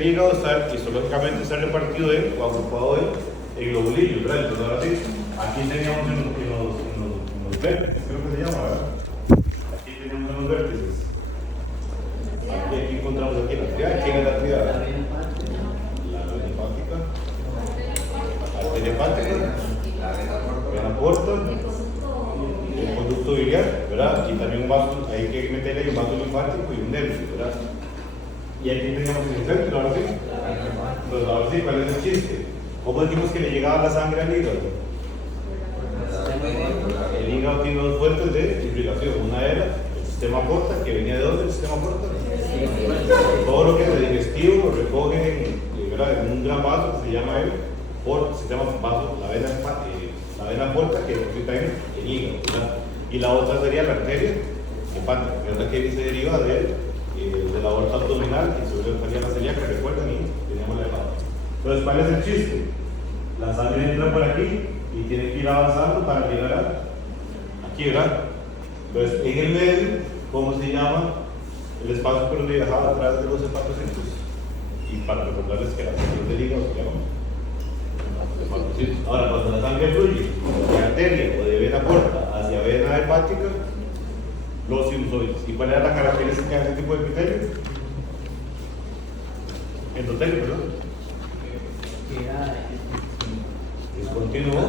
el hígado está, histológicamente está repartido o agrupado en lobulillos, ¿verdad? Entonces ahora sí, aquí teníamos en los vértices, creo que se llama, ¿verdad? Aquí teníamos en los vértices. Aquí encontramos aquí la triada. ¿Quién es la triada? La vena hepática, arteria hepática, vena porta, el conducto biliar, ¿verdad? Y también un vaso, hay que meterle un vaso linfático y un nervio, ¿verdad? Y aquí teníamos el centro, ahora sí. Pues ahora sí, ¿cuál es el chiste? ¿Cómo dijimos que le llegaba la sangre al hígado? El hígado tiene dos fuentes de irrigación. Una era el sistema porta, que venía de dónde el sistema porta. Todo lo que es de digestivo lo recoge en un gran vaso que se llama el sistema vaso, la vena porta, que está en el hígado, ¿verdad? Y la otra sería la arteria hepática, que es la que se deriva de la aorta abdominal, que se estaría la celíaca, recuerdan, y teníamos la hepática. Entonces, ¿cuál es el chiste? La sangre entra por aquí y tiene que ir avanzando para llegar aquí, ¿verdad? Entonces, en el medio, ¿cómo se llama? El espacio por donde viajaba atrás de los hepatocitos. Y para recordarles que la sangre del hígado se llama hepatocitos. Ahora, cuando la sangre fluye de arteria o de vena porta hacia vena hepática, los sinusoides. ¿Y cuál era la característica de ese tipo de epitelio? Endotelio, perdón. Discontinuo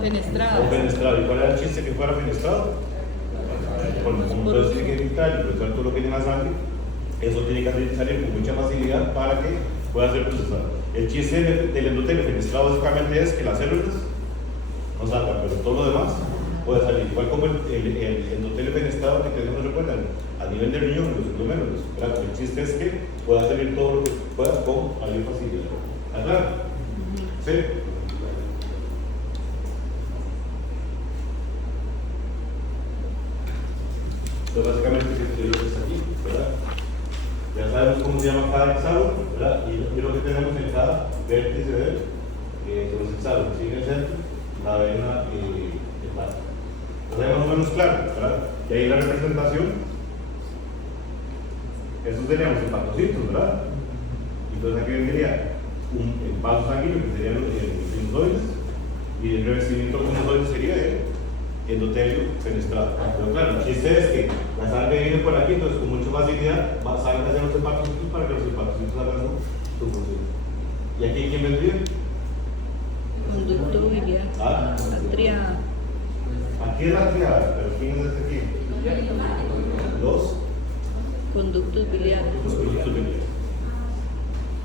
Fenestrado. o fenestrado. ¿Y cuál era el chiste que fuera fenestrado? Porque como todo tiene que evitar y procesar todo lo que tiene en la sangre, eso tiene que salir con mucha facilidad para que pueda ser procesado. El chiste del endotelio fenestrado básicamente es que las células no salgan, pero todo lo demás puede salir. Igual como el endotelio fenestrado que tenemos, recuerdan, a nivel de riñón, los glomérulos. El chiste es que pueda salir todo lo que pueda con mayor facilidad. ¿Está claro? ¿Sí? Entonces, básicamente, es lo que está aquí, ¿verdad? Ya sabemos cómo se llama cada hexágono, ¿verdad? Y lo que tenemos en cada vértice de los hexágonos. ¿Sí? En el centro, la vena hepática. Entonces, más o menos claro, ¿verdad? Y ahí la representación, esos serían los hepatocitos, ¿verdad? Entonces, aquí vendría el vaso sanguíneo, que serían los sinusoides, y el revestimiento de los sinusoides sería el endotelio fenestrado. Pero claro, el chiste es que la sangre viene por aquí, entonces con mucha facilidad salen hacia los hepatocitos para que los hepatocitos hagan su función. ¿Y aquí quién vendría? Conducto biliar. Ah, La triada. aquí es la triada, pero ¿quién es este aquí? Los Conductos biliares. conductos biliares.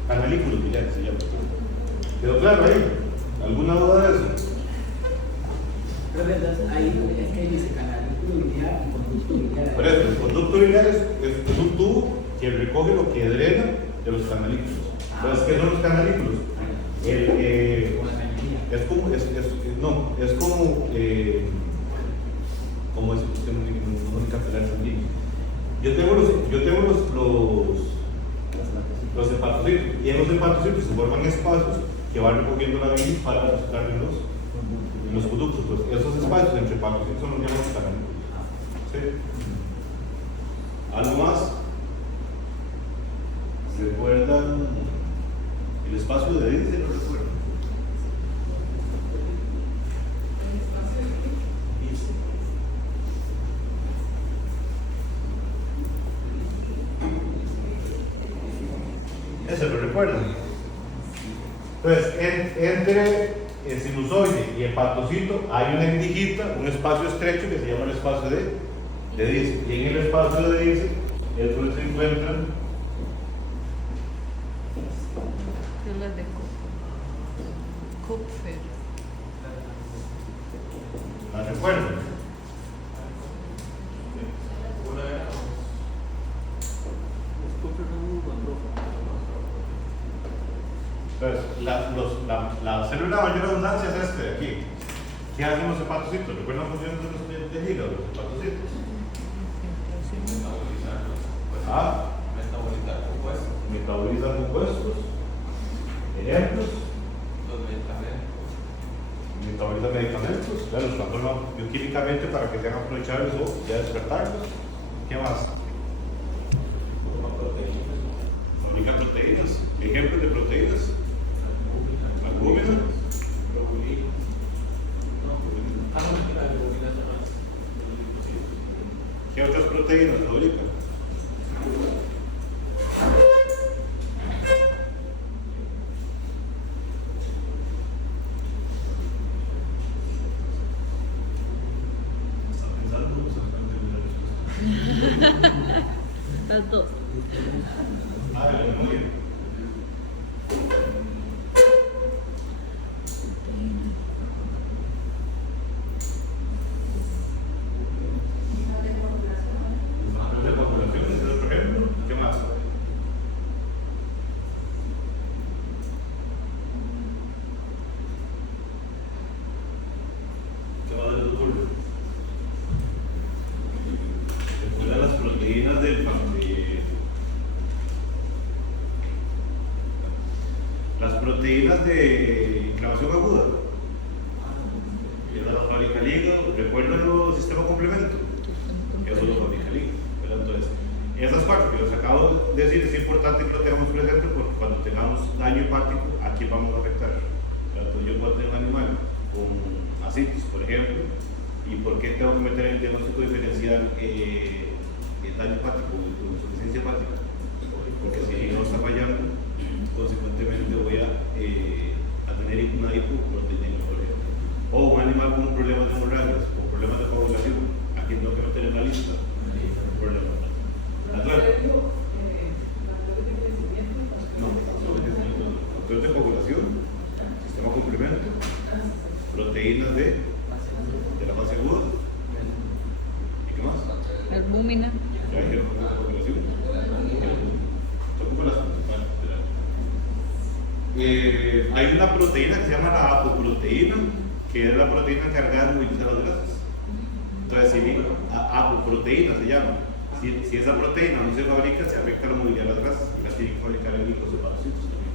Canalículos biliares se llama. ¿Quedó claro ahí? ¿Alguna duda de eso? Pero ahí es que dice canalículo biliar y conducto biliar. Por eso, el conducto biliar es un tubo que recoge lo que drena de los canalículos. Entonces, ¿qué son los canalículos? Es como, como es el sistema unicapilar sanguíneo. Yo tengo los hepatocitos, y en los hepatocitos se forman espacios que van recogiendo la bilis para depositar en los conductos. Pues esos espacios entre hepatocitos son los llamados canalículos. ¿Sí? ¿Algo más? ¿Recuerdan el espacio de Dice? ¿Lo recuerdan? Ese lo recuerdan. Entonces, entre el sinusoide y hepatocito hay una endijita, un espacio estrecho que se llama el espacio de Dice. Y en el espacio de Dice es donde se encuentran Células de Kupfer. ¿las recuerdan? Entonces, la célula de mayor abundancia es este de aquí. ¿Qué hacen los hepatocitos? ¿Recuerdan funciones del hígado, los hepatocitos? Metabolizan compuestos. Ejemplos. Metabolizan medicamentos. Los transforman bioquímicamente para que sean aprovechables o ya despertarlos. ¿Qué más? Fabrican proteínas. Ejemplos de proteínas: albúmina, ¿qué otras proteínas fabrican? Las dos. Muy bien. De población, ese es otro ejemplo. ¿Qué más? ¿Qué más les ocurre? Después de las proteínas las proteínas de inflamación aguda, que las fabrica el hígado. ¿Recuerdan el sistema complemento? Eso lo fabrica el hígado. Entonces, esas partes que les acabo de decir es importante que lo tengamos presente, porque cuando tengamos daño hepático, aquí vamos a afectar. Entonces, yo puedo tener un animal con ascitis, por ejemplo, y por qué tengo que meter el diagnóstico diferencial daño hepático o insuficiencia hepática, porque si el hígado está fallando, consecuentemente voy a tener una hipoproteinemia, por ejemplo. O un animal con problemas de hemorragias, con problemas de coagulación, aquí tengo que meter en la lista problemas. No, factores de coagulación, sistema complemento, proteínas de la fase aguda. ¿Y qué más? Albúmina. Ya dijeron factores de coagulación. Son como las principales. Hay una proteína que se llama la apoproteína, que es la proteína encargada de movilizar las grasas. Entonces, si apoproteína se llama. Si esa proteína no se fabrica, se afecta la movilidad de las grasas y las tiene que fabricar el glicoseparocitos también.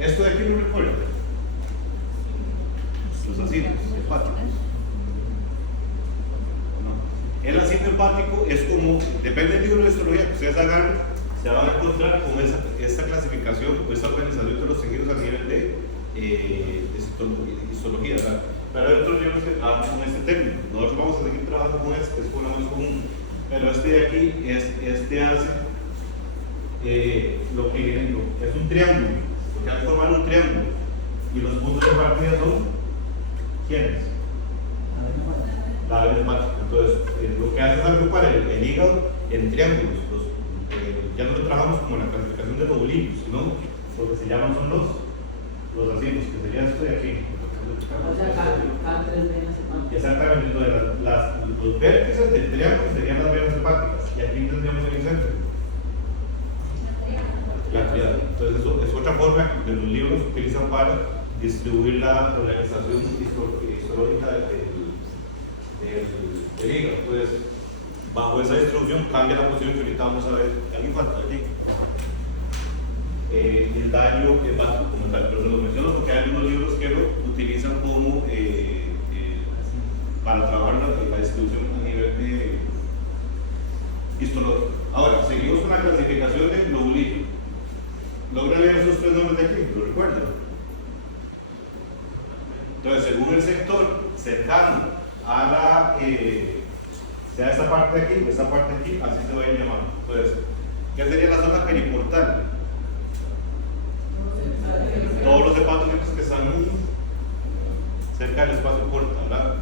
Esto de aquí lo recuerdan. Los ácidos hepáticos. No. El ácido hepático es como, depende del libro de histología que ustedes agarren, se van a encontrar con esta clasificación o esta organización de los tejidos a nivel de histología, ¿verdad? Pero hay otros libros que trabajan con este término. Nosotros vamos a seguir trabajando con este, que es una más común. Pero este de aquí hace lo que es un triángulo, porque hay que formar un triángulo. Y los puntos de partida son, ¿quiénes? La vena hepática. Entonces, lo que hace es agrupar el hígado en triángulos. Ya no lo trabajamos como la clasificación de lobulinos, sino lo que se llaman son los ácidos, que serían esto de aquí. O sea, cada 3 venas hepáticas. Exactamente, entonces los vértices del triángulo serían las venas hepáticas, y aquí tendríamos el centro. La triada. Entonces, eso es otra forma de los libros que utilizan para distribuir la organización histológica del hígado. Entonces, bajo esa distribución cambia la posición que ahorita vamos a ver. Aquí falta aquí. El daño hepático como tal, pero se lo menciono porque hay algunos libros que lo utilizan como para trabajar la distribución a nivel de histológico. Ahora, seguimos con la clasificación de globulino. ¿Logran leer esos 3 nombres de aquí? ¿Lo recuerdan? Entonces, según el sector cercano a la sea esta parte de aquí o esta parte de aquí, así se va a ir llamando. Entonces, ¿qué sería la zona periportal? Todos los hepatocitos que están cerca del espacio corto, ¿verdad?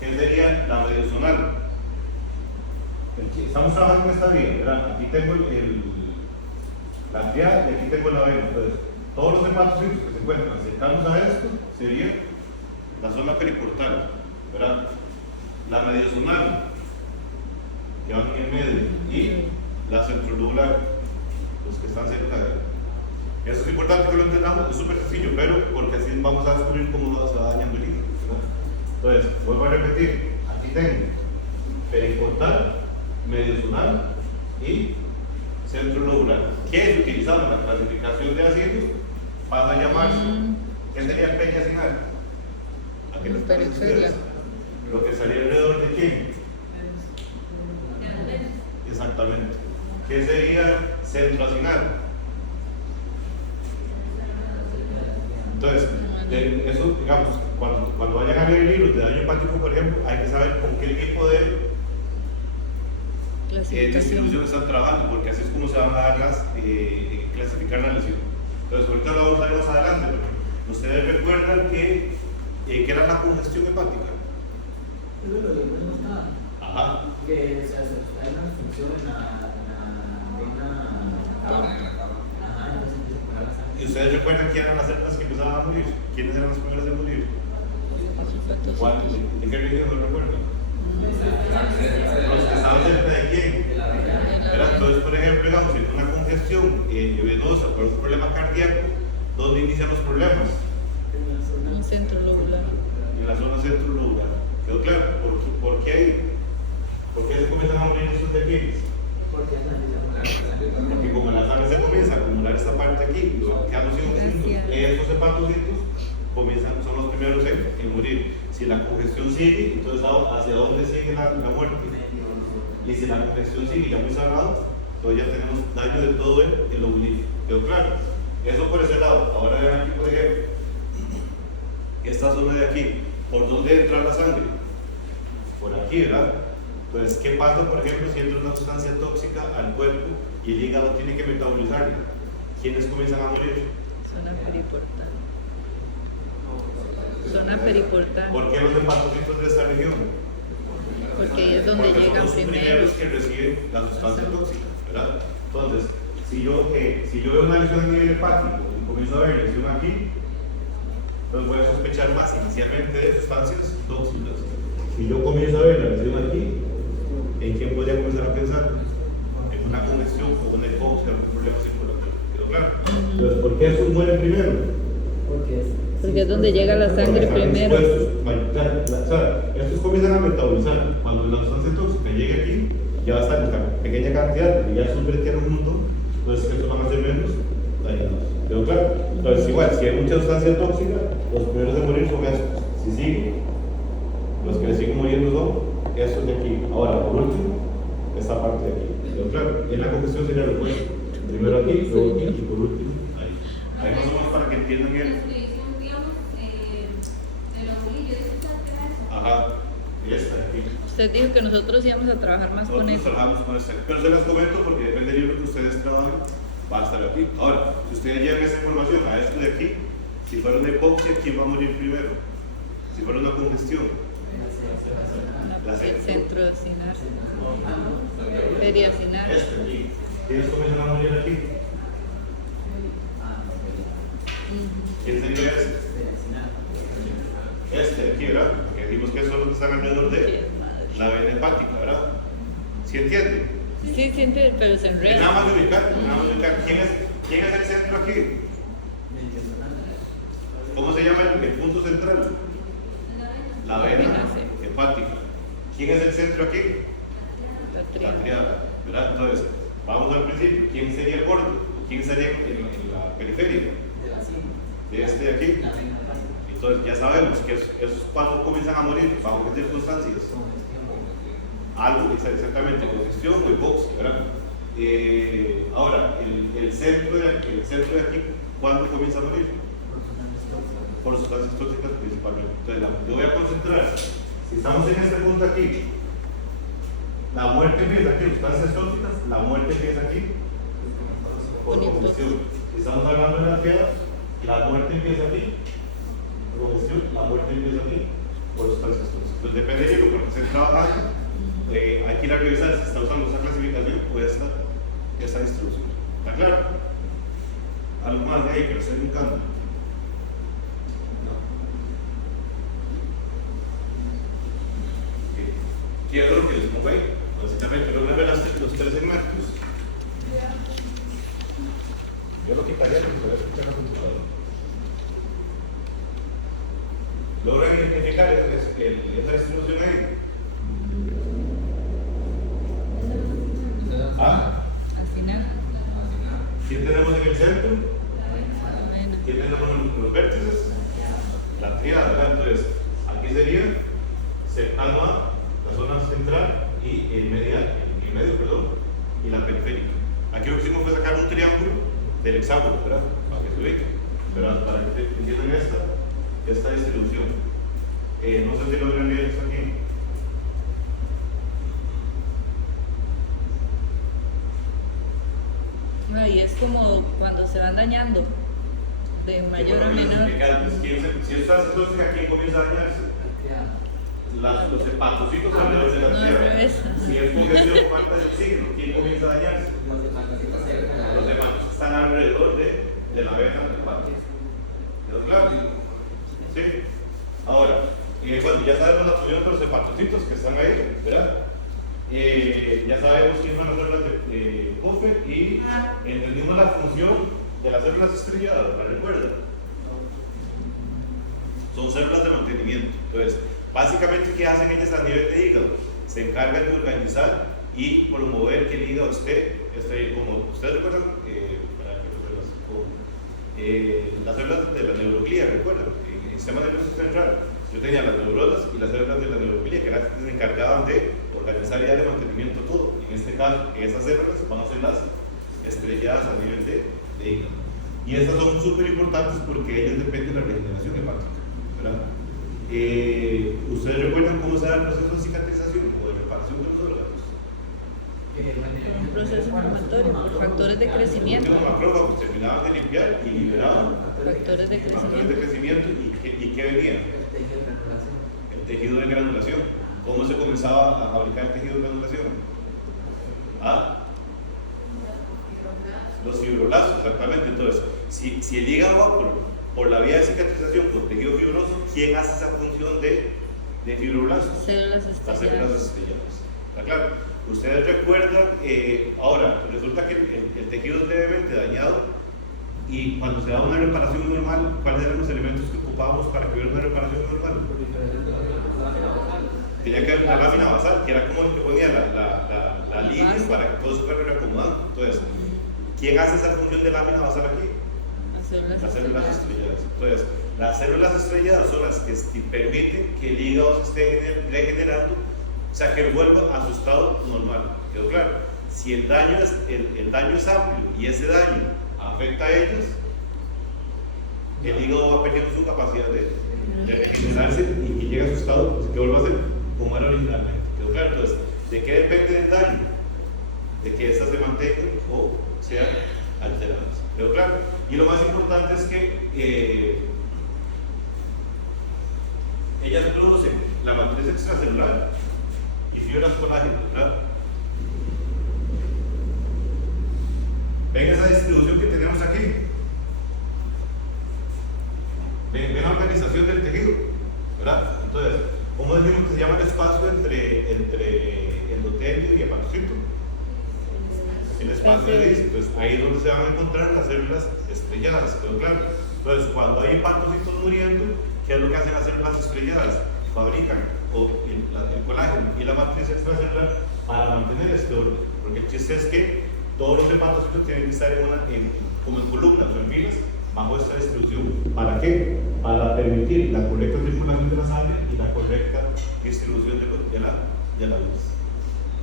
¿Qué sería la mediastinal? Estamos trabajando en esta vía, ¿verdad? Aquí tengo la arteria y aquí tengo la vena. Entonces, todos los hepatocitos que se encuentran cercanos a esto sería la zona periportal, ¿verdad? La mediastinal, que van en el medio, y la centrolobular, los que están cerca de él. Eso es importante que lo entendamos, es súper sencillo, pero porque así vamos a descubrir cómo se va dañando el hígado. Entonces, vuelvo a repetir, aquí tengo periportal, mediastinal y centrolobular. ¿Qué es utilizando la clasificación de ácidos? Pasa a llamarse, ¿qué sería el periacinal? Aquí les parece a ustedes. Lo que estaría alrededor de quién. Exactamente. ¿Qué sería centroacinal? Entonces, eso, digamos, cuando vayan a leer libros de daño hepático, por ejemplo, hay que saber con qué tipo de distribución están trabajando, porque así es como se van a dar clasificar la lesión. Entonces, ahorita lo vamos a ver más adelante, pero ustedes recuerdan que era la congestión hepática. Eso lo digo, no está. Ajá. Que hay una función en la vena. Ajá, entonces empieza a parar la sangre. ¿Y ustedes recuerdan quiénes eran las células que empezaban a morir? ¿Quiénes eran las primeras de morir? ¿Cuál? ¿De qué religión no recuerdo? Los que estaban cerca de quién. Entonces, por ejemplo, digamos, si una congestión venosa por un problema cardíaco, ¿dónde inician los problemas? Un centro lobular. En la zona centro-lobular. ¿Quedó claro? ¿Por qué se comienzan a morir estos de aquí? Porque Porque como la sangre se comienza a acumular esta parte aquí, quedamos sin oxígeno, esos hepatocitos son los primeros en morir. Si la congestión sigue, entonces ¿hacia dónde sigue la muerte? Y si la congestión sigue ya muy cerrado, entonces ya tenemos daño de todo el oblícuo. ¿Quedó claro? Eso por ese lado. Ahora vean aquí, por ejemplo, esta zona de aquí, ¿por dónde entra la sangre? Por aquí, ¿verdad? Entonces, ¿qué pasa, por ejemplo, si entra una sustancia tóxica al cuerpo y el hígado tiene que metabolizarla? ¿Quiénes comienzan a morir? Zona periportal. Zona periportal. ¿Por qué los hepatocitos de esta región? Porque ahí es donde Porque llegan son los primero. primeros que reciben la sustancia tóxica, ¿verdad? Entonces, si yo veo una lesión a nivel hepático y comienzo a ver lesión aquí, entonces voy a sospechar más inicialmente de sustancias tóxicas. Si yo comienzo a ver la lesión aquí, ¿en quién podría comenzar a pensar? En una congestión o una hipoxia, algún problema circulatorio. ¿Quedó claro? Entonces, ¿por qué esos mueren primero? Porque es donde llega la sangre primero. Estos comienzan a metabolizar. Cuando la sustancia tóxica llegue aquí, ya va a estar en una pequeña cantidad, y ya subvertieron junto, entonces estos van a ser menos dañados. ¿Quedó claro? Entonces, igual, si hay mucha sustancia tóxica, los primeros de morir son estos. Si siguen, los que le siguen muriendo son estos de aquí. Ahora, por último, esta parte de aquí. ¿Quedó claro? En la congestión sería lo opuesto. Primero aquí, luego aquí y por último ahí. Ahí más o menos para que entiendan el. Ajá, y esta de aquí. Usted dijo que nosotros íbamos a trabajar más con Nosotros eso. trabajamos con esta, pero se las comento porque depende del libro que ustedes trabajen, va a estar aquí. Ahora, si ustedes llevan esa información a esto de aquí, si fuera una hipoxia, ¿quién va a morir primero? Si fuera una congestión, El centro sinar. Periasinar. este aquí. ¿Quiénes comienzan a morir aquí? ¿Quién sería este? Este de aquí, ¿verdad? Que dijimos que son los que están alrededor de la vena hepática, ¿verdad? ¿Sí entienden? Sí, siente, pero se enreda. Nada más de ubicar. ¿Quién es el centro aquí? ¿Cómo se llama el punto central? La vena hepática. ¿Quién es el centro aquí? La triada, ¿verdad? Entonces, vamos al principio. ¿Quién sería el borde? ¿Quién sería en la periferia? De este de aquí. Entonces, ya sabemos que esos cuando comienzan a morir, ¿bajo qué circunstancias? Algo, exactamente, congestión o hipoxia, ¿verdad? Ahora, el centro de aquí, ¿cuándo comienza a morir? Por sustancias tóxicas principalmente. Entonces, yo voy a concentrar. Si estamos en este punto aquí, la muerte empieza aquí, sustancias tóxicas, la muerte empieza aquí por congestión. Si estamos hablando de la triada, la muerte empieza aquí. Congestión, la muerte empieza aquí por sustancias tóxicas. Entonces, depende de lo que estén trabajando. Hay que ir a revisar si está usando esta clasificación o esta distribución. ¿Está claro? Algo más de ahí que lo estén buscando. Quiero que les ponga ahí, básicamente, pero una vez los tres segmentos. Yo lo quitaría porque se ve que está computador. ¿Logran identificar esta distribución ahí? Al final. ¿Quién tenemos en el centro? ¿Quién tenemos en los vértices? La triada, ¿verdad? Entonces, aquí sería cercano a la zona central y el medio, y la periférica. Aquí lo que hicimos fue sacar un triángulo del hexágono, ¿verdad? Para que se ubique. Pero para que entiendan esta distribución. No sé si logran leer esto aquí. No, y es como cuando se van dañando, de mayor a menor. Si estás entonces aquí comienza a dañarse, los hepatocitos alrededor de la No, al tierra. revés. Si es congestión por falta de oxígeno, ¿quién comienza a dañarse? Los hepatocitos están alrededor de la vena del hepato. ¿Quedó claro? Sí. Ahora, bueno, ya sabemos la función de los hepatocitos que están ahí, ¿verdad? Ya sabemos quién son las células de Koffer y entendimos la función de las células estrelladas, ¿la recuerdan? Son células de mantenimiento. Entonces, básicamente, ¿qué hacen ellas a nivel de hígado? Se encargan de organizar y promover que el hígado esté como ustedes recuerdan, las células de la neuroglía, ¿recuerdan? En el sistema nervioso central, yo tenía las neuronas y las células de la neuroglía que eran las que se encargaban de organizar y darle mantenimiento a todo. En este caso, esas células van a ser las estrelladas a nivel de hígado. Y estas son súper importantes porque ellas dependen de la regeneración hepática, ¿verdad? ¿Ustedes recuerdan cómo se da el proceso de cicatrización o de reparación de los órganos? Un proceso inflamatorio por factores de crecimiento. Los macrófagos terminaban de limpiar y liberaban Factores de factores de crecimiento. crecimiento. ¿Y qué venía? El tejido de granulación. ¿Cómo se comenzaba a fabricar el tejido de granulación? Los fibroblastos, exactamente. Entonces, si el hígado va por la vía de cicatrización con tejido fibroso, ¿quién hace esa función de fibroblastos? Células Las células estrelladas. estrelladas. ¿Está claro? Ustedes recuerdan, ahora, resulta que el tejido es levemente dañado y cuando se da una reparación normal, ¿cuáles eran los elementos que ocupábamos para que hubiera una reparación normal? Tenía que haber una lámina basal, que era como el que ponía la línea para que todo se fuera reacomodando. Entonces, ¿quién hace esa función de lámina basal aquí? Las células estrelladas. Entonces, las células estrelladas son las que permiten que el hígado se esté regenerando, o sea, que vuelva a su estado normal. ¿Quedó claro? Si el daño es amplio y ese daño afecta a ellos, el hígado va perdiendo su capacidad de regenerarse y que llegue a su estado que vuelva a ser como era originalmente. ¿Quedó claro? Entonces, ¿de qué depende el daño? De que estas se mantengan o sean alteradas. ¿Quedó claro? Y lo más importante es que ellas producen la matriz extracelular y fibras colágeno, ¿verdad? ¿Ven esa distribución que tenemos aquí? ¿Ven la organización del tejido? ¿Verdad? Entonces, ¿cómo decimos que se llama el espacio entre endotelio y hepatocito? El espacio de disco. Entonces, ahí es donde se van a encontrar las células estrelladas, ¿quedó claro? Entonces, cuando hay hepatocitos muriendo, ¿qué es lo que hacen las células estrelladas? Fabrican el colágeno y la matriz extracelular para mantener este orden. Porque el chiste es que todos los hepatocitos tienen que estar como en columnas o en filas bajo esta distribución. ¿Para qué? Para permitir la correcta circulación de la sangre y la correcta distribución de la luz.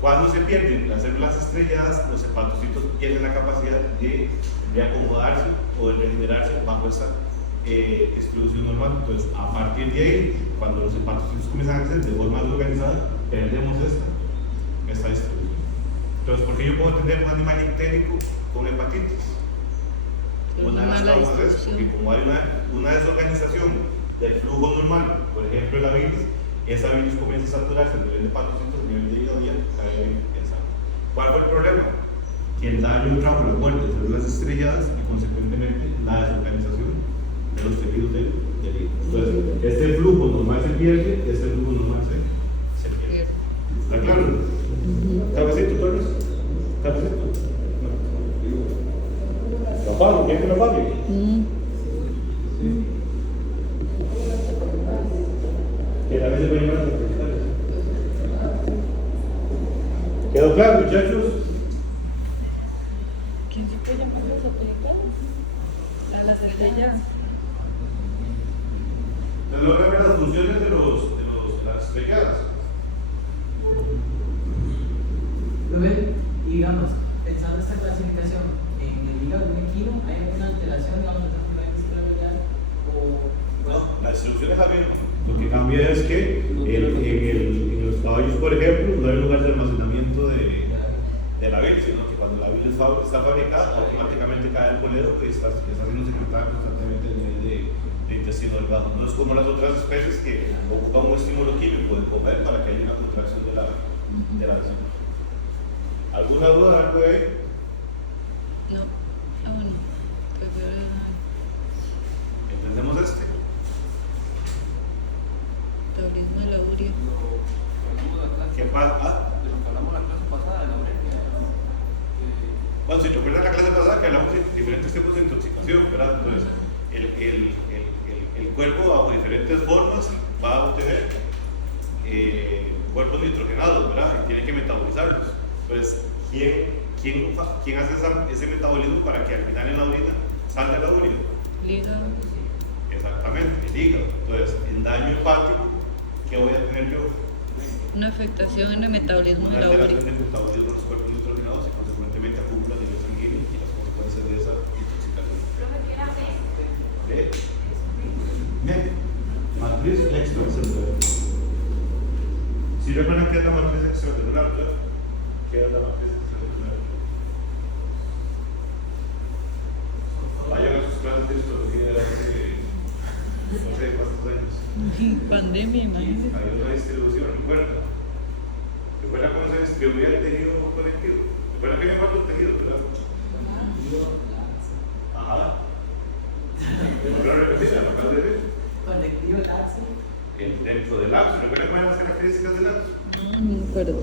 Cuando se pierden las células estrelladas, los hepatocitos pierden la capacidad de acomodarse o de regenerarse bajo esta distribución normal. Entonces, a partir de ahí, cuando los hepatocitos comienzan a crecer de forma organizada, perdemos esta distribución. Entonces, ¿por qué yo puedo tener un animal ictérico con hepatitis? Una de las causas es porque como hay una desorganización del flujo normal, por ejemplo la bilis, esa bilis comienza a saturarse a nivel de hepatocitos, a nivel de hígado y a sangre. ¿Cuál fue el problema? Que el daño trajo la muerte de células estrelladas y consecuentemente la desorganización de los tejidos del hígado. Entonces, este flujo normal se pierde, este flujo normal se pierde. ¿Está claro? ¿Cafecito, Torres? ¿Cafecito? ¿Lo pago? ¿Quién que lo pague? Que a veces voy a llamar a los secretarios. ¿Quedó claro, muchachos? ¿Quién se puede llamar a los secretarios? A las estrellas. ¿Se logran ver las funciones de las estrelladas? Y digamos, pensando esta clasificación, en el hígado de un equino hay una alteración, digamos, de esta función es la misma. Lo que cambia es que en los caballos, por ejemplo, no hay lugar de almacenamiento de la bilis, sino que cuando la bilis está fabricada, automáticamente cae al coledo y está siendo secretada constantemente a nivel de intestino delgado. No es como las otras especies que ocupan un estímulo químico de comer para que haya una contracción de la vesícula. ¿Alguna duda? ¿Algo de ahí? No, bueno. ¿Entendemos este? Metabolismo de la urea. ¿Qué pasa? De lo que hablamos la clase pasada, de la urea. Bueno, si recuerdan la clase pasada que hablamos de diferentes tipos de intoxicación, ¿verdad? Entonces, el cuerpo bajo diferentes formas va a obtener cuerpos nitrogenados, ¿verdad? Y tiene que metabolizarlos. Entonces, ¿quién hace ese metabolismo para que al final en la orina salga la orina? El hígado. Exactamente, el hígado. Entonces, en daño hepático, ¿qué voy a tener yo? Una afectación en el metabolismo de Una la urea. alteración del metabolismo de los cuerpos nitrogenados y consecuentemente acumula nivel sanguíneo y las consecuencias de esa intoxicación. Bien, matriz extracelular. Si recuerdan qué es la matriz extracelular, ¿verdad? ¿Qué es la matriz extracelular? Vayan a sus clases de histología de hace no sé cuántos años. Pandemia, imagínate. Hay una distribución, recuerda. ¿Recuerda cómo se distribuía el tejido conectivo? ¿Recuerda que había cuántos tejidos, verdad? Ajá. ¿Lo repetimos? ¿Lo acabas de ver? Conectivo laxo. Dentro del lapso. ¿Recuerda cuáles eran las características del lapso? No me acuerdo.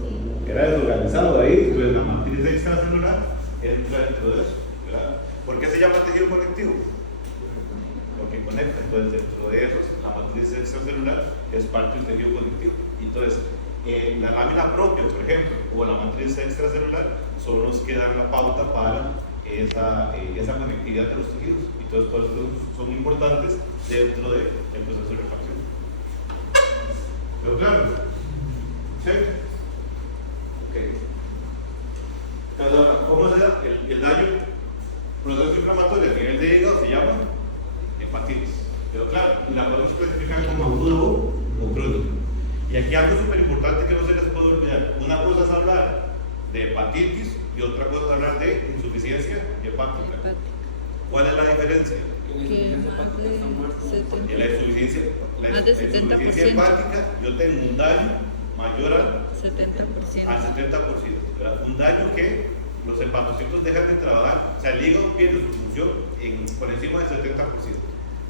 Era desorganizado ahí, entonces la matriz extracelular entra dentro de eso, ¿verdad? ¿Por qué se llama tejido conectivo? Porque conecta, entonces dentro de eso, la matriz extracelular es parte del tejido conectivo. Entonces, la lámina propia, por ejemplo, o la matriz extracelular son los que dan la pauta para esa conectividad de los tejidos. Entonces, todos estos son importantes dentro del proceso de refracción. ¿Pero claro? ¿Sí? Ok. Entonces, ahora, ¿cómo se da el daño? Proceso inflamatorio a nivel de hígado se llama hepatitis. ¿Quedó claro? Y la podemos clasificar como agudo o crónico. Y aquí algo súper importante que no se les puede olvidar. Una cosa es hablar de hepatitis y otra cosa es hablar de insuficiencia hepática. ¿Cuál es la diferencia? Que más de 70%. En la insuficiencia, Más de 70%. insuficiencia hepática, yo tengo un daño mayor al 70%. ¿verdad? Un daño que los hepatocitos dejan de trabajar, o sea, el hígado pierde su función por encima del 70%.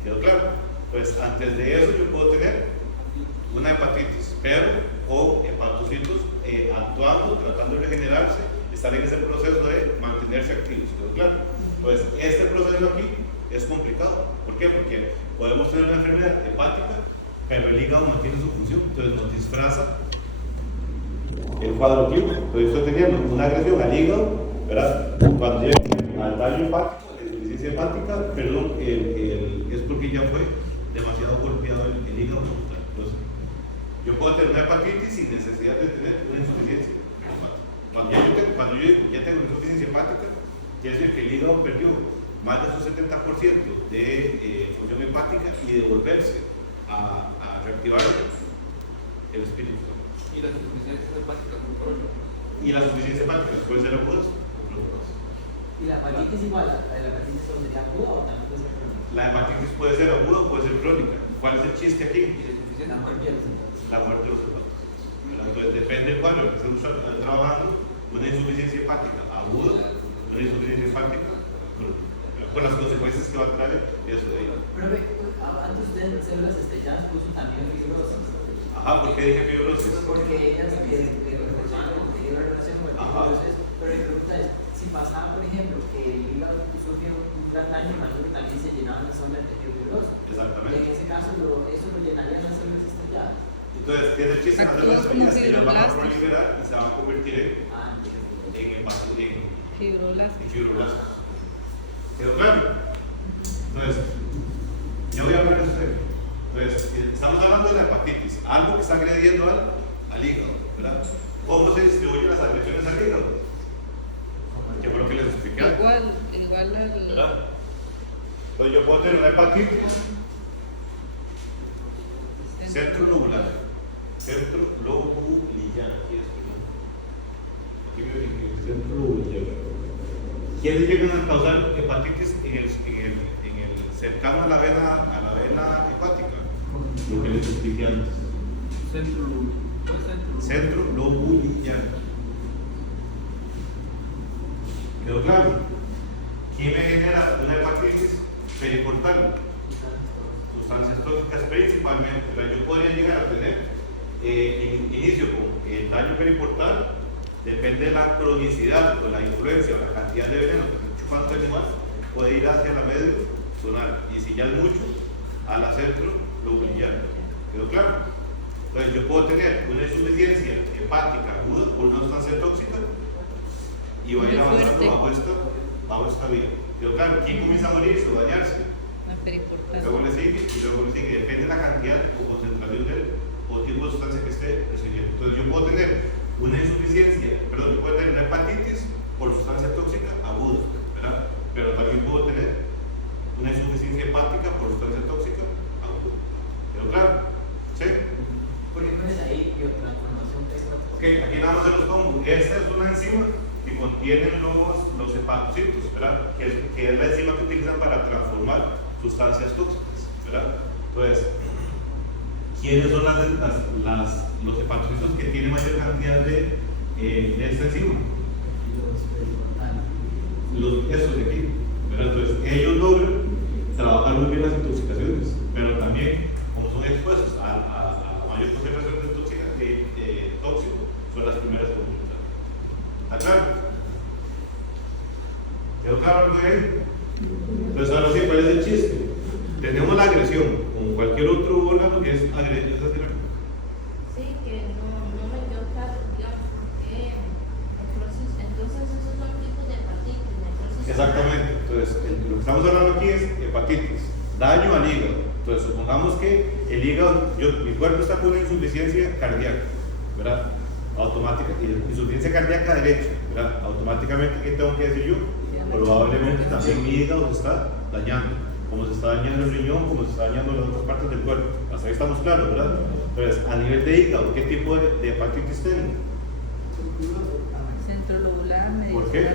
¿Quedó claro? Pues antes de eso yo puedo tener una hepatitis, pero con hepatocitos actuando, tratando de regenerarse, estar en ese proceso de mantenerse activos. ¿Quedó claro? Pues este proceso aquí es complicado. ¿Por qué? Porque podemos tener una enfermedad hepática, pero el hígado mantiene su función, entonces nos disfraza el cuadro clínico. Entonces estoy teniendo una agresión al hígado, ¿verdad? Cuando llega al daño hepático, la insuficiencia hepática, perdón, es porque ya fue demasiado golpeado el hígado. Entonces, yo puedo tener una hepatitis sin necesidad de tener una insuficiencia hepática. Cuando yo ya tengo insuficiencia hepática, quiere decir que el hígado perdió más de su 70% de función hepática y de volverse a reactivar el espíritu. Y las insuficiencias hepáticas son crónicas. Y las insuficiencias hepáticas pueden ser agudas o crónicas. ¿Y la hepatitis igual? ¿La hepatitis solo sería aguda o también puede ser crónica? La hepatitis puede ser aguda o puede ser crónica. ¿Cuál es el chiste aquí? Y la insuficiencia La muerte de los hepáticos. La muerte de los hepáticos. Entonces depende del cuadro que estemos trabajando, una insuficiencia hepática aguda, una insuficiencia hepática crónica. Con las consecuencias que va a traer eso de ahí. Pero antes ustedes células estrelladas puso también fibrosis. Ajá, ¿por qué dije fibrosis? Porque ellas reflexionan con tejido de relación con el fibrosis. Pero mi pregunta es, si pasaba, por ejemplo, que el hígado sufrió un gran daño, imagino que también se llenaban las zonas de tejido fibroso. Exactamente. Y en ese caso, eso lo llenaría las células estrelladas. Entonces, tiene el chiste en hacer las Actúa como estrellas que las van a fibroblastos. proliferar y se van a convertir en Fibroblastos. fibroblastos. ¿Quedó claro? Entonces, ya voy a hablar de eso. Entonces, estamos hablando de la hepatitis, algo que está agrediendo al hígado, ¿verdad? ¿Cómo se distribuyen las agresiones al hígado? Que fue lo que les expliqué. Igual al... ¿Verdad? Entonces, yo puedo tener una hepatitis Centro lobular. Centro lobular. Aquí me dije, centro lobular. ¿Quiénes llegan a causar hepatitis en el cercano a la vena hepática? Lo que les expliqué antes. Centro lobular. ¿Quedó claro? ¿Quién me genera una hepatitis periportal? Sustancias tóxicas principalmente, pero yo podría llegar a tener inicio con el daño periportal, depende de la cronicidad o la influencia o la cantidad de veneno que estoy chupando el animal, puede ir hacia la medio zonal y si ya es mucho, a la centro lobular. ¿Quedó claro? Entonces yo puedo tener una insuficiencia hepática aguda por una sustancia tóxica y va a ir avanzando bajo esta vía. ¿Quedó claro? ¿Quién comienza a morir o dañarse? Luego le sigue y luego le sigue, depende de la cantidad o concentración o tipo de sustancia que esté recibiendo. Entonces yo puedo tener una insuficiencia, perdón, yo puedo tener una hepatitis por sustancia tóxica aguda, ¿verdad? Pero también puedo tener una insuficiencia hepática por sustancia tóxica aguda. ¿Quedó claro? ¿Sí? ¿Por qué no es ahí biotransformación P4? Ok, aquí nada más se los pongo. Esta es una enzima que contiene los hepatocitos, ¿verdad? Que es la enzima que utilizan para transformar sustancias tóxicas, ¿verdad? Entonces, ¿quiénes son los hepatocitos que tienen mayor cantidad de esta enzima? Esos de aquí, ¿verdad? Entonces, ellos logran trabajar muy bien las intoxicaciones, pero también, como son expuestos a mayor concentración de tóxico, son las primeras comunidades. ¿Está claro? ¿Quedó claro algo de ahí? Entonces, ahora sí, ¿cuál es el chiste? Tenemos la agresión, como cualquier otro órgano que es agresión. Sí, que no me quedó claro, digamos, porque necrosis, entonces esos son tipos de hepatitis, necrosis. Exactamente, entonces lo que estamos hablando aquí es hepatitis, daño al hígado. Entonces, supongamos que el hígado, mi cuerpo está con una insuficiencia cardíaca, ¿verdad? Automática, insuficiencia cardíaca derecha, ¿verdad? Automáticamente, ¿qué tengo que decir yo? Probablemente también mi hígado se está dañando, como se está dañando el riñón, como se está dañando las otras partes del cuerpo. Hasta ahí estamos claros, ¿verdad? Entonces, a nivel de hígado, ¿qué tipo de hepatitis tengo? Centro lobular, ¿Por qué?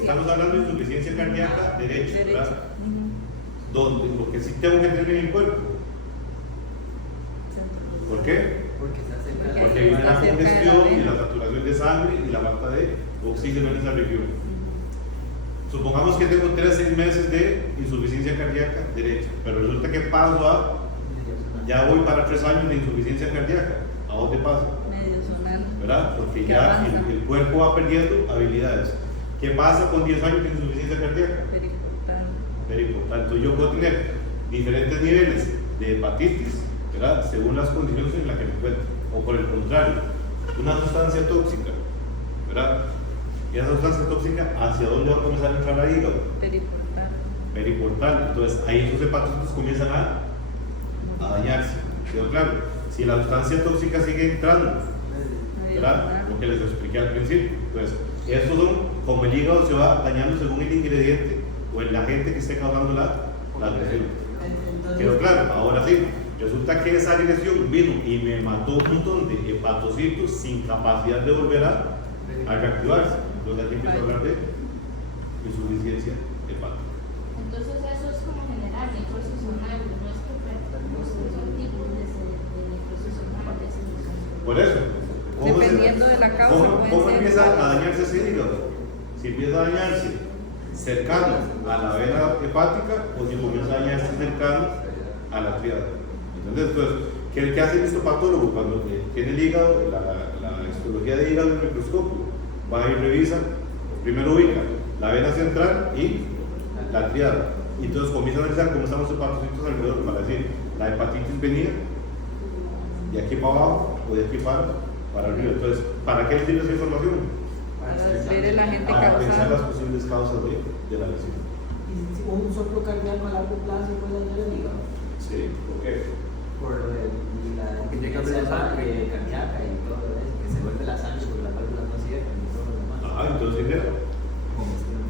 Estamos hablando de insuficiencia cardíaca derecha, ¿verdad? Donde lo que sí tengo que tener en el cuerpo. ¿Por qué? Porque viene la congestión y la saturación de sangre y la falta de oxígeno en esa región. Supongamos que tengo 3-6 meses de insuficiencia cardíaca derecha, pero resulta que paso ya voy para 3 años de insuficiencia cardíaca. ¿A dónde paso? Medio zonal. ¿Verdad? Porque ya el cuerpo va perdiendo habilidades. ¿Qué pasa con 10 años de insuficiencia cardíaca? Periportal. Entonces yo puedo tener diferentes niveles de hepatitis, ¿verdad? Según las condiciones en las que me encuentro. O por el contrario, una sustancia tóxica, ¿verdad? Y esa sustancia tóxica, ¿hacia dónde va a comenzar a entrar al hígado? Periportal. Entonces ahí esos hepatocitos comienzan a dañarse. ¿Quedó claro? Si la sustancia tóxica sigue entrando, ¿verdad? Lo que les expliqué al principio. Entonces, estos son como el hígado se va dañando según el ingrediente o el agente que esté causando la agresión. ¿Quedó claro? Ahora sí. Resulta que esa agresión vino y me mató un montón de hepatocitos sin capacidad de volver a reactivarse. Entonces aquí empiezo a hablar de insuficiencia hepática. Entonces eso es como general, necrosis zonal, no es que son tipos de necrosis zonal. Por eso, Dependiendo de la causa, ¿cómo puede ser empieza a dañarse ese hígado? Si empieza a dañarse cercano a la vena hepática o si comienza a dañarse cercano a la tríada. Entonces, ¿qué hace el histopatólogo cuando tiene el hígado, la histología de hígado en el microscopio? Va y revisa, primero ubica la vena central y la tríada. Y entonces comienza a analizar cómo están los hepatocitos alrededor para decir, la hepatitis venía de aquí para abajo o de aquí para arriba. Entonces, ¿para qué le sirve esa información? Para ver el agente Para pensar las causal. posibles causas de la lesión. ¿Y si un soplo cardíaco a largo plazo puede dañar el hígado? Sí, ¿por qué? Por la insuficiencia cardíaca y todo eso, que se vuelve la sangre porque las válvulas no cierran y todo lo demás. Entonces Congestión.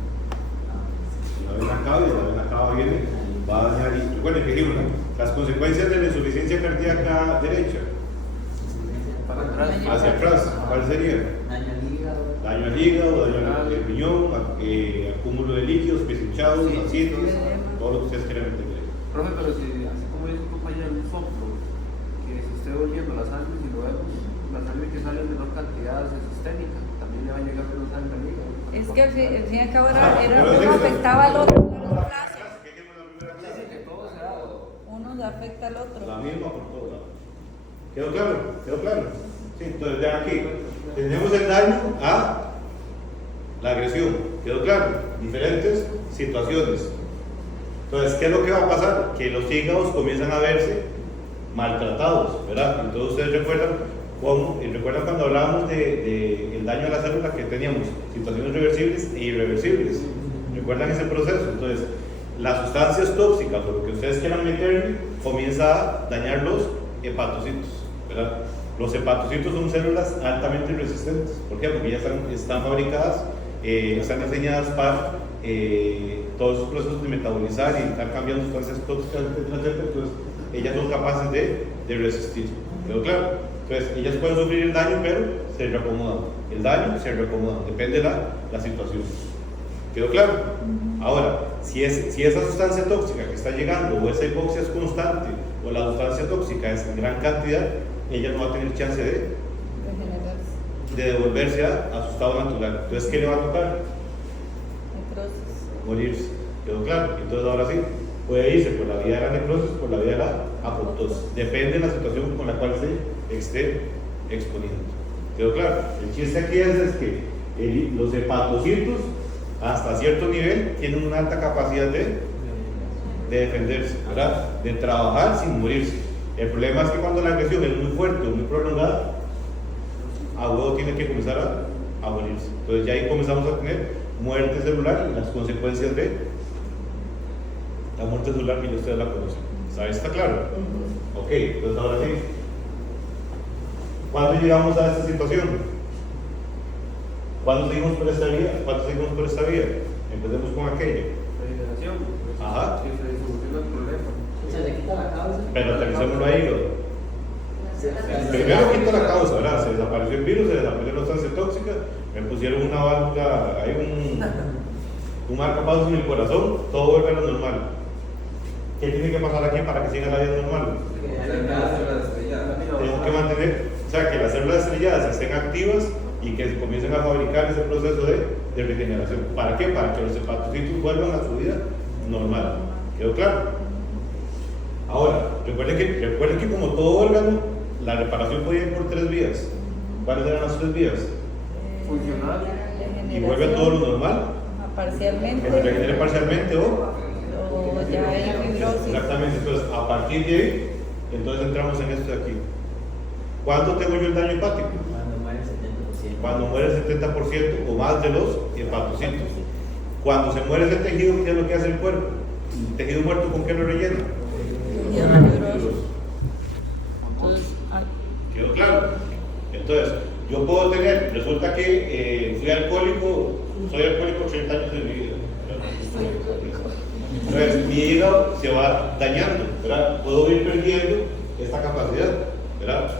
la vena cava y la vena cava viene, va va a dañar. Y recuerden que dijimos, las consecuencias de la insuficiencia cardíaca derecha Para atrás. hacia atrás, ¿cuál sería? Daño al hígado. Daño al hígado, daño al riñón, acúmulo de líquidos, pies hinchados, Sí, asientos, sí, sí. todo lo que ustedes quieran entender. Profe, pero si, así como dice un compañero, un soplo, que se esté volviendo la sangre, si lo vemos, la sangre que sale en menor cantidad es sistémica, también le va a llegar menos sangre al hígado. Es que al fin y al cabo era pero uno sí, afectaba al otro a largo plazo. Dice que todo se da. Uno afecta al otro. La misma por todos lados. ¿Quedó claro? ¿Quedó claro? Sí, entonces de aquí tenemos el daño a la agresión. ¿Quedó claro? Diferentes situaciones. Entonces, ¿qué es lo que va a pasar? Que los hígados comienzan a verse maltratados, ¿verdad? Entonces ustedes recuerdan cuando hablábamos de el daño a la célula que teníamos situaciones reversibles e irreversibles. ¿Recuerdan ese proceso? Entonces, las sustancias tóxicas o lo que ustedes quieran meterle comienza a dañar los hepatocitos, ¿verdad? Los hepatocitos son células altamente resistentes. ¿Por qué? Porque ya están fabricadas, están diseñadas para todos esos procesos de metabolizar y estar cambiando sustancias tóxicas, etcétera. Entonces, ellas son capaces de resistir. ¿Quedó claro? Entonces, ellas pueden sufrir el daño, pero se reacomodan. El daño se reacomoda, depende de la situación. ¿Quedó claro? Ahora, si esa sustancia tóxica que está llegando o esa hipoxia es constante o la sustancia tóxica es en gran cantidad, ella no va a tener chance de devolverse a su estado natural. Entonces, ¿qué le va a tocar? Necrosis. Morirse. ¿Quedó claro? Entonces, ahora sí, puede irse por la vía de la necrosis, por la vía de la apoptosis. Depende de la situación con la cual se esté exponiendo. ¿Quedó claro? El chiste aquí es que los hepatocitos, hasta cierto nivel, tienen una alta capacidad de defenderse, ¿verdad? De trabajar sin morirse. El problema es que cuando la agresión es muy fuerte o muy prolongada, a huevo tiene que comenzar a morirse. Entonces ya ahí comenzamos a tener muerte celular y las consecuencias de la muerte celular que ya ustedes la conocen. ¿Sabes? ¿Está claro? Ok, entonces ahora sí. ¿Cuándo llegamos a esta situación? ¿Cuándo seguimos por esta vía? Empecemos con aquello. Regeneración. Ajá. Que se soluciona el problema. Se le quita la causa. Pero aterricémoslo ahí. Primero quito la causa, ¿verdad? Se desapareció el virus, se desapareció la sustancia tóxica, me pusieron una válvula, hay un marcapasos en el corazón, todo vuelve a lo normal. ¿Qué tiene que pasar aquí para que siga la vida normal? Tengo que mantener, o sea, que las células estrelladas estén activas y que comiencen a fabricar ese proceso de regeneración. ¿Para qué? Para que los hepatocitos vuelvan a su vida normal. ¿Quedó claro? Ahora, recuerden que como todo órgano, la reparación puede ir por 3 vías. ¿Cuáles eran las 3 vías? Funcional. Y vuelve a todo lo normal, Ajá, parcialmente. que se regenere parcialmente o Ya hay fibrosis. exactamente. Entonces, a partir de ahí, entonces entramos en esto de aquí. ¿Cuándo tengo yo el daño hepático? Cuando muere el 70%. Cuando muere el 70% o más de los hepatocitos. Cuando se muere ese tejido, ¿qué es lo que hace el cuerpo? El tejido muerto, ¿con qué lo rellena? Entonces, ¿Quedó claro? Entonces, yo puedo tener, resulta que soy alcohólico 80 años de mi vida. Entonces, mi hígado se va dañando, ¿verdad? Puedo ir perdiendo esta capacidad, ¿verdad?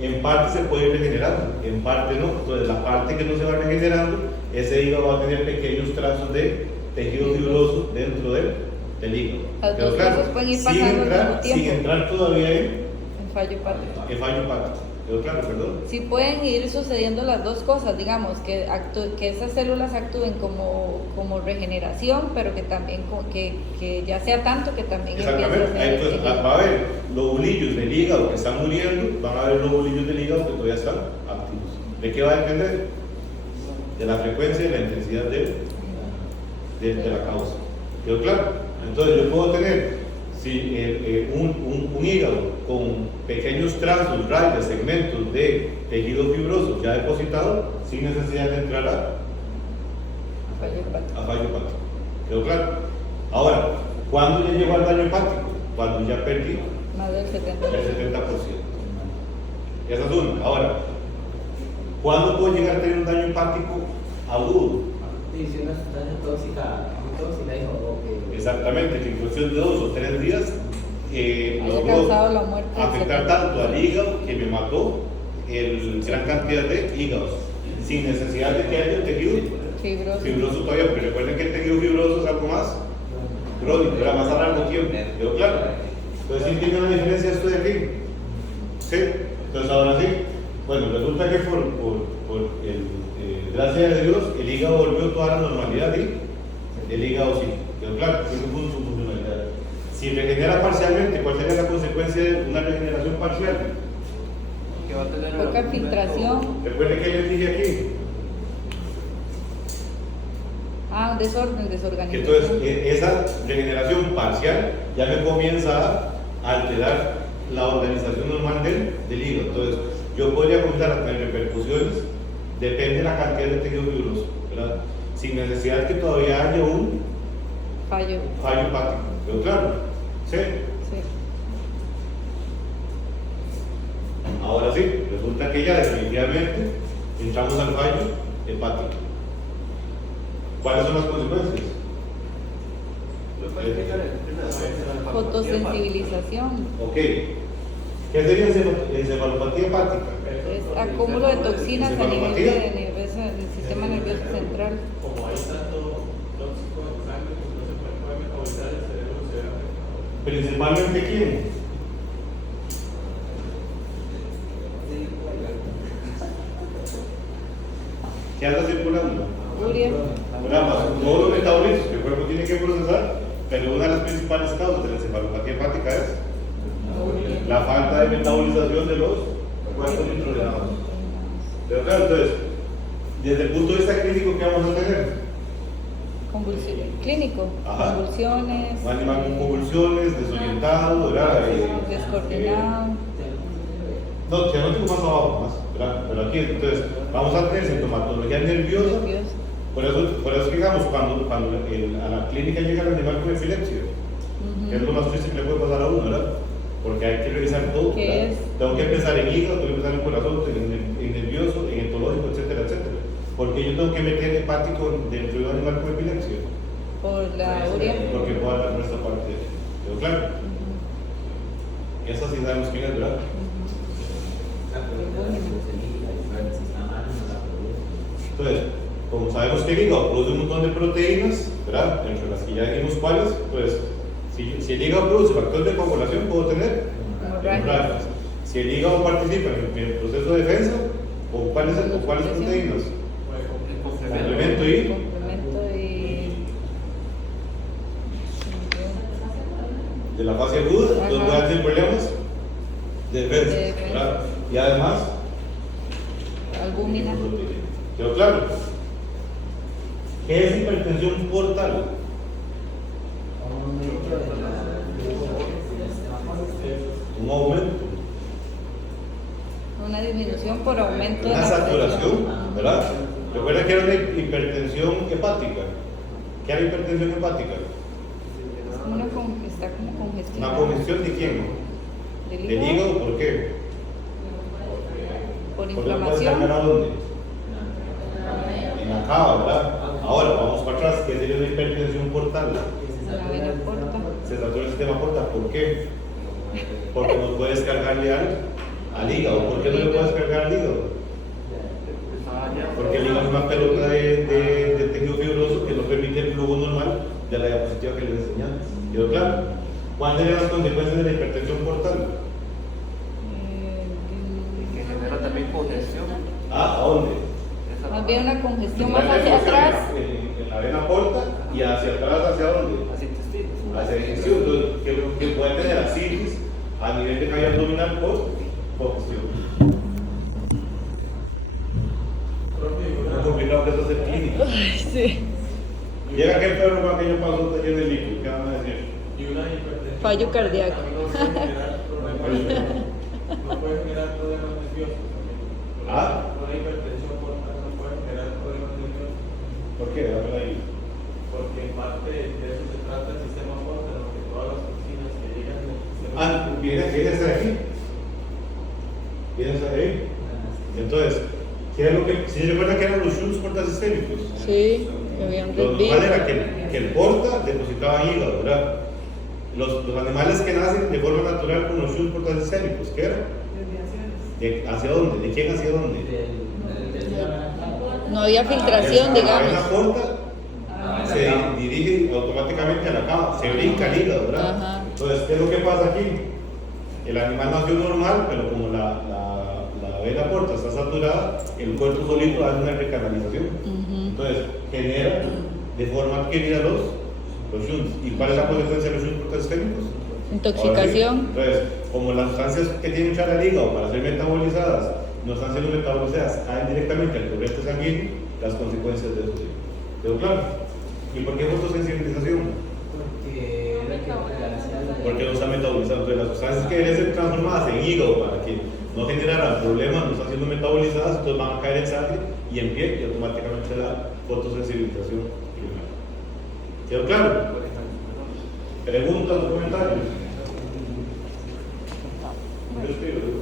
En parte se puede ir regenerando, en parte no. Entonces, la parte que no se va regenerando, ese hígado va a tener pequeños trazos de tejido fibroso dentro del hígado. Las ¿Quedó dos claro? cosas pueden ir Sin pasando al entrar, mismo tiempo. sin entrar todavía en fallo hepático. el fallo hepático. ¿Quedó claro? Perdón. Sí pueden ir sucediendo las dos cosas, digamos, que esas células actúen como regeneración, pero que también que ya sea tanto que también empiece a Exactamente. hacer Entonces va a haber lobulillos del hígado que están muriendo, van a haber lobulillos del hígado que todavía están activos. ¿De qué va a depender? De la frecuencia y de la intensidad de la causa. ¿Quedó claro? Entonces yo puedo tener un hígado con pequeños trazos, rayas, segmentos de tejido fibroso ya depositado sin necesidad de entrar a fallo hepático. ¿Quedó claro? Ahora, ¿cuándo ya llegó al daño hepático? Cuando ya perdí más del 70%. el 70%. Esa es una. Ahora, ¿cuándo puedo llegar a tener un daño hepático agudo? Si una sustancia tóxica tos y la dijo, ok. Exactamente, que en cuestión de 2 o 3 días Haya logró causado la muerte. afectar tanto al hígado que me mató gran cantidad de hígados, sin necesidad de que haya un tejido fibroso todavía, porque recuerden que el tejido fibroso es algo más crónico, era más a largo tiempo, pero claro. Entonces, ¿sí tiene una diferencia esto de aquí? Sí, entonces ahora sí, bueno, resulta que gracias a Dios, el hígado volvió toda la normalidad y el hígado sí, pero claro, eso fue su funcionalidad. Si regenera parcialmente, ¿cuál sería la consecuencia de una regeneración parcial? Que va a tener Poca algún filtración. momento- Recuerden que les dije aquí, Un desorden, que desorganización. entonces esa regeneración parcial ya me comienza a alterar la organización normal del hígado. Entonces, yo podría comenzar a tener repercusiones, depende de la cantidad de tejido fibroso, ¿verdad? Sin necesidad que todavía haya un Fallo. fallo hepático. Pero claro, ¿sí? Sí. Ahora sí, resulta que ya definitivamente entramos al fallo hepático. ¿Cuáles son las consecuencias? ¿Lo puede explicar en Fotosensibilización. Ok. ¿Qué sería encefalopatía hepática? Es acúmulo de toxinas a nivel del sistema nervioso central. Como hay tanto tóxico en sangre, pues no se puede metabolizar el cerebro, se ve afectado. Principalmente quién? ¿Qué anda circulando? Urea. Todos los metabolitos que el cuerpo tiene que procesar, pero una de las principales causas de la encefalopatía hepática es la falta de metabolización de los cuerpos nitrogenados. Pero claro, entonces, desde el punto de vista clínico, ¿qué vamos a tener? Clínico. Ajá. Convulsiones. Un animal con convulsiones, desorientado, ¿verdad? Descoordinado. No, ya no tengo más abajo, más, ¿verdad? Pero aquí, entonces, vamos a tener sintomatología nerviosa. Nervioso. Por eso digamos, cuando a la clínica llega el animal con epilepsia, que es lo más triste que le puede pasar a uno, ¿verdad? Porque hay que revisar todo. ¿Qué ¿verdad? es? Tengo que empezar en hígado, tengo que empezar en corazón, en nervioso, en etológico, etcétera, etcétera. Porque yo tengo que meter hepático dentro de un animal con epilepsia, Por la urea. porque puedo dar nuestra parte. Pero claro, esa sí sabemos quién es, ¿verdad? Entonces, como sabemos que el hígado produce un montón de proteínas, ¿verdad? Entre las que ya dijimos cuáles, pues si el hígado produce factores de coagulación, puedo tener hemorragias. Si el hígado participa en el proceso de defensa, ¿cuáles proteínas? Complemento y Complemento y. de la fase aguda, entonces voy a tener problemas de defensa, De defensa. ¿verdad? Y además, Albúmina. pero claro, ¿qué es hipertensión portal? Un aumento, Una disminución por aumento de una la saturación, ¿verdad? Recuerda que era una hipertensión hepática. ¿Qué era hipertensión hepática? Está como congestionada. ¿Una congestión de quién? Del ¿Del hígado? ¿Por qué? Por ¿Por qué puede cargar inflamación. a dónde? En la cava, ¿verdad? Ahora vamos para atrás. ¿Qué sería una hipertensión portal? La vena porta. Se satura el sistema portal. ¿Por qué? Porque no puedes cargarle al hígado. ¿Por qué no le puedes cargar al hígado? Porque el hígado es una pelota de tejido fibroso que no permite el flujo normal de la diapositiva que les enseñé antes. ¿Quedó claro? ¿Cuáles serían las consecuencias de la hipertensión portal? Que genera también congestión. ¿A dónde? Esa- Más bien una congestión más En hacia atrás. En la vena porta y hacia atrás, ¿hacia dónde? Hacia intestinos. Hacia el intestino. Entonces, que puede tener ascitis a nivel de caída abdominal por congestión. No complicado que eso es el clínico. Sí. Llega aquel perro con aquello pasó lleno de líquido. ¿Qué van a decir? Y una hipertensión Fallo cardíaco. No puede generar problemas nerviosos también. ¿Ah? Una hipertensión portal no puede generar problemas nerviosos. ¿Por qué? Dámela ahí. Porque en parte de eso se trata el sistema portal, en lo que todas las toxinas que llegan del sistema ¿Vienes de aquí? ¿Vienes de ahí? Entonces, ¿Qué es lo que, si se recuerda que eran los shunts portasistémicos? Sí, había un Lo normal era desvío. que el porta depositaba hígado, ¿verdad? Los animales que nacen de forma natural con los shunts portasistémicos, ¿qué era? ¿Hacia dónde? ¿De quién hacia dónde? No había filtración, La digamos. vena porta se dirige automáticamente a la cama, se brinca el hígado, ¿verdad? Ajá. Entonces, ¿qué es lo que pasa aquí? El animal nació normal, pero como la vena porta está saturada, el cuerpo solito hace una recanalización. Entonces, genera de forma adquirida los shunts. ¿Y cuál es la consecuencia de los shunts portasistémicos? Intoxicación. Entonces, como las sustancias que tienen que al hígado para ser metabolizadas no están siendo metabolizadas, caen directamente al torrente sanguíneo, las consecuencias de eso. ¿Quedó claro? ¿Y por qué fotosensibilización? Porque no están metabolizadas. Entonces, las sustancias que deben ser transformadas en hígado para que no generaran problemas, no están siendo metabolizadas, entonces van a caer en sangre y en piel y automáticamente la fotosensibilización primaria. ¿Quedó claro? Preguntas o comentarios. Yo espero.